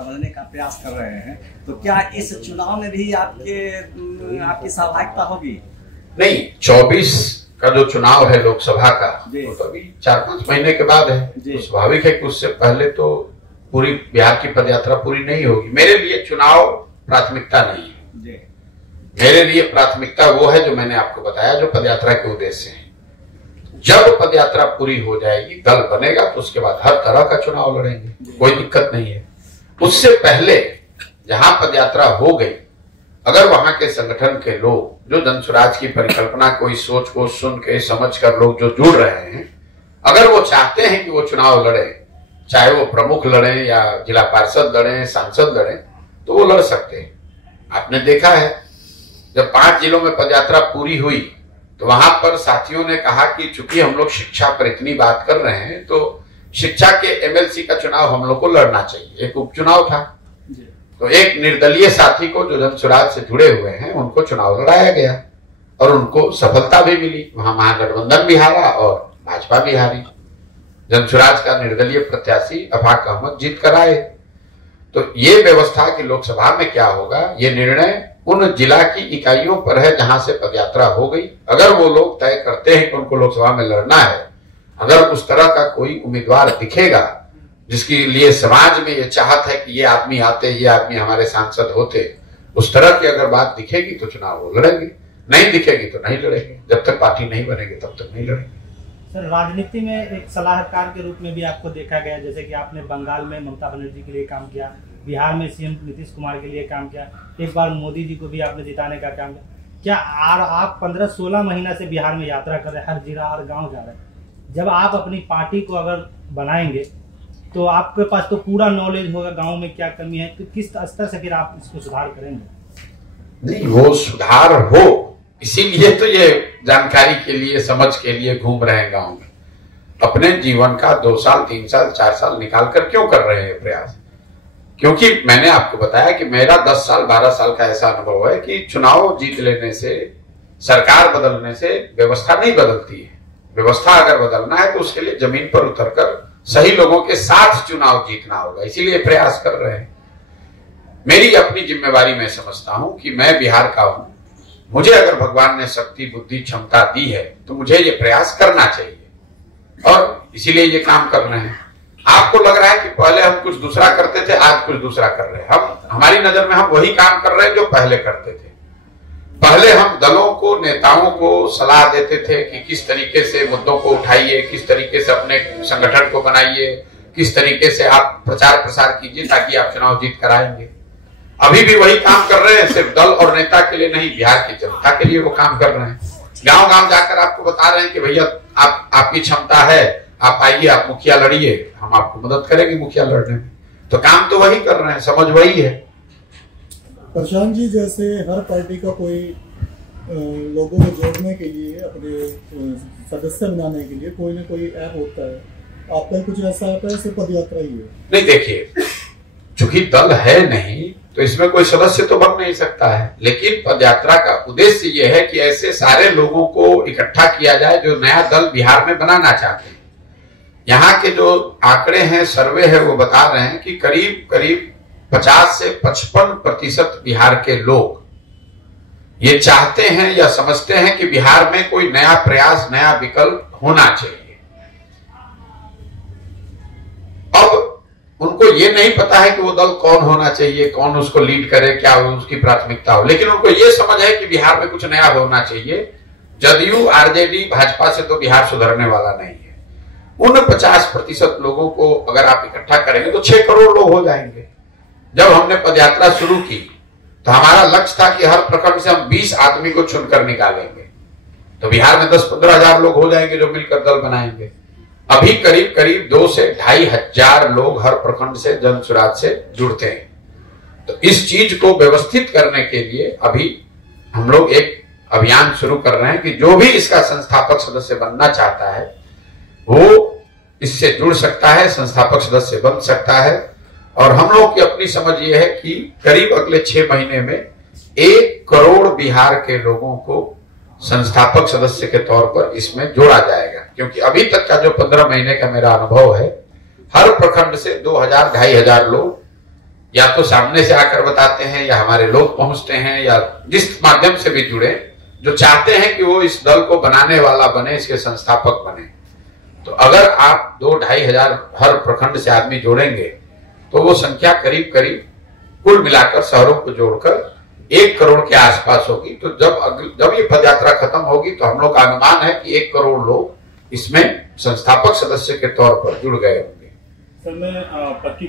समझने का प्रयास कर रहे हैं, तो क्या इस चुनाव में भी आपकी सहभागिता होगी? नहीं, 24 का जो चुनाव है लोकसभा का, वो तो अभी 4-5 महीने के बाद है। तो स्वाभाविक है कि उससे पहले तो पूरी बिहार की पदयात्रा पूरी नहीं होगी। मेरे लिए चुनाव प्राथमिकता नहीं है। मेरे लिए प्राथमिकता वो है जो मैंने आपको बताया, जो पदयात्रा के उद्देश्य है। जब पदयात्रा पूरी हो जाएगी, दल बनेगा, तो उसके बाद हर तरह का चुनाव लड़ेंगे, कोई दिक्कत नहीं है। उससे पहले जहां पदयात्रा हो गई, अगर वहां के संगठन के लोग जो जन स्वराज की परिकल्पना को, इस सोच को सुन के समझ कर लोग जो जुड़ रहे हैं, अगर वो चाहते हैं कि वो चुनाव लड़े, चाहे वो प्रमुख लड़े या जिला पार्षद लड़े, सांसद लड़े, तो वो लड़ सकते हैं। आपने देखा है जब 5 जिलों में पदयात्रा पूरी हुई तो वहां पर साथियों ने कहा कि चूंकि हम लोग शिक्षा पर इतनी बात कर रहे हैं तो शिक्षा के एमएलसी का चुनाव हम लोग को लड़ना चाहिए। एक उपचुनाव था, तो एक निर्दलीय साथी को जो जन स्वराज से जुड़े हुए हैं उनको चुनाव लड़ाया गया और उनको सफलता भी मिली। वहां महागठबंधन भी हारा और भाजपा भी हारी। जन स्वराज का निर्दलीय प्रत्याशी अफाक अहमद जीत कर आए। तो ये व्यवस्था कि लोकसभा में क्या होगा, ये निर्णय उन जिला की इकाइयों पर है जहां से पदयात्रा हो गई। अगर वो लोग तय करते हैं कि उनको लोकसभा में लड़ना है, अगर उस तरह का कोई उम्मीदवार दिखेगा जिसके लिए समाज में ये चाहत है कि ये आदमी आते, ये आदमी हमारे सांसद होते, उस तरह की अगर बात दिखेगी तो चुनाव वो लड़ेंगे, नहीं दिखेगी तो नहीं लड़ेंगे। जब तक पार्टी नहीं बनेगी तब तक नहीं लड़ेंगे। सर, राजनीति में एक सलाहकार के रूप में भी आपको देखा गया, जैसे कि आपने बंगाल में ममता बनर्जी के लिए काम किया, बिहार में सीएम नीतीश कुमार के लिए काम किया, एक बार मोदी जी को भी आपने जिताने का काम किया। क्या आप 15-16 महीना से बिहार में यात्रा कर रहे हैं, हर जिला हर गांव जा रहे हैं। जब आप अपनी पार्टी को अगर बनाएंगे तो आपके पास तो पूरा नॉलेज होगा गांव में क्या कमी है, तो किस स्तर से फिर आप इसको सुधार करेंगे? नहीं, वो सुधार हो इसीलिए तो ये जानकारी के लिए, समझ के लिए घूम रहे हैं गांव में। अपने जीवन का 2 साल 3 साल 4 साल निकाल कर क्यों कर रहे हैं प्रयास? क्योंकि मैंने आपको बताया कि मेरा 10 साल 12 साल का ऐसा अनुभव है कि चुनाव जीत लेने से, सरकार बदलने से व्यवस्था नहीं बदलती है। व्यवस्था अगर बदलना है तो उसके लिए जमीन पर उतरकर सही लोगों के साथ चुनाव जीतना होगा, इसीलिए प्रयास कर रहे हैं। मेरी अपनी जिम्मेवारी मैं समझता हूं कि मैं बिहार का हूं, मुझे अगर भगवान ने शक्ति बुद्धि क्षमता दी है तो मुझे ये प्रयास करना चाहिए और इसीलिए ये काम कर रहे हैं। आपको लग रहा है कि पहले हम कुछ दूसरा करते थे, आज कुछ दूसरा कर रहे हैं। हमारी नजर में हम वही काम कर रहे हैं जो पहले करते थे। पहले हम दलों को, नेताओं को सलाह देते थे कि किस तरीके से मुद्दों को उठाइए, किस तरीके से अपने संगठन को बनाइए, किस तरीके से आप प्रचार प्रसार कीजिए ताकि आप चुनाव जीत कर आएंगे। अभी भी वही काम कर रहे हैं, सिर्फ दल और नेता के लिए नहीं, बिहार की जनता के लिए वो काम कर रहे हैं। गांव गांव जाकर आपको बता रहे हैं कि भैया आपकी क्षमता है, आप आइए, आप मुखिया लड़िए, हम आपको मदद करेंगे मुखिया लड़ने में। तो काम तो वही कर रहे हैं, समझ वही है। प्रशांत जी, जैसे हर पार्टी का कोई लोगों को जोड़ने के लिए, अपने सदस्य बनाने के लिए कोई ना कोई ऐप होता है, आपका कुछ ऐसा ऐप है? सिर्फ पदयात्रा ही है? नहीं, देखिए, चूंकि दल है नहीं तो इसमें कोई सदस्य तो बन नहीं सकता है, लेकिन पदयात्रा का उद्देश्य यह है कि ऐसे सारे लोगों को इकट्ठा किया जाए जो नया दल बिहार में बनाना चाहते हैं। यहाँ के जो आंकड़े हैं, सर्वे है, वो बता रहे हैं कि करीब करीब 50 से 55% बिहार के लोग ये चाहते हैं या समझते हैं कि बिहार में कोई नया प्रयास, नया विकल्प होना चाहिए। अब उनको ये नहीं पता है कि वो दल कौन होना चाहिए, कौन उसको लीड करे, क्या उसकी प्राथमिकता हो, लेकिन उनको ये समझ है कि बिहार में कुछ नया होना चाहिए। जदयू, आरजेडी, भाजपा से तो बिहार सुधरने वाला नहीं है। उन 50% लोगों को अगर आप इकट्ठा करेंगे तो 6 करोड़ लोग हो जाएंगे। जब हमने पदयात्रा शुरू की तो हमारा लक्ष्य था कि हर प्रखंड से हम 20 आदमी को चुनकर निकालेंगे, तो बिहार में 10-15 हजार लोग हो जाएंगे जो मिलकर दल बनाएंगे। अभी करीब करीब 2 से 2.5 हजार लोग हर प्रखंड से जन स्वराज से जुड़ते हैं। तो इस चीज को व्यवस्थित करने के लिए अभी हम लोग एक अभियान शुरू कर रहे हैं कि जो भी इसका संस्थापक सदस्य बनना चाहता है वो इससे जुड़ सकता है, संस्थापक सदस्य बन सकता है। और हम लोग की अपनी समझ ये है कि करीब अगले 6 महीने में 1 करोड़ बिहार के लोगों को संस्थापक सदस्य के तौर पर इसमें जोड़ा जाएगा। क्योंकि अभी तक का जो 15 महीने का मेरा अनुभव है, हर प्रखंड से 2000-2500 लोग या तो सामने से आकर बताते हैं या हमारे लोग पहुंचते हैं या जिस माध्यम से भी जुड़े, जो चाहते हैं कि वो इस दल को बनाने वाला बने, इसके संस्थापक बने। तो अगर आप 2-2.5 हजार हर प्रखंड से आदमी जोड़ेंगे तो वो संख्या करीब करीब कुल मिलाकर शहरों को जोड़कर 1 करोड़ के आसपास होगी। तो जब ये पदयात्रा खत्म होगी तो हम लोग का अनुमान है कि 1 करोड़ लोग इसमें संस्थापक सदस्य के तौर पर जुड़ गए होंगे। सर, मैं पक्की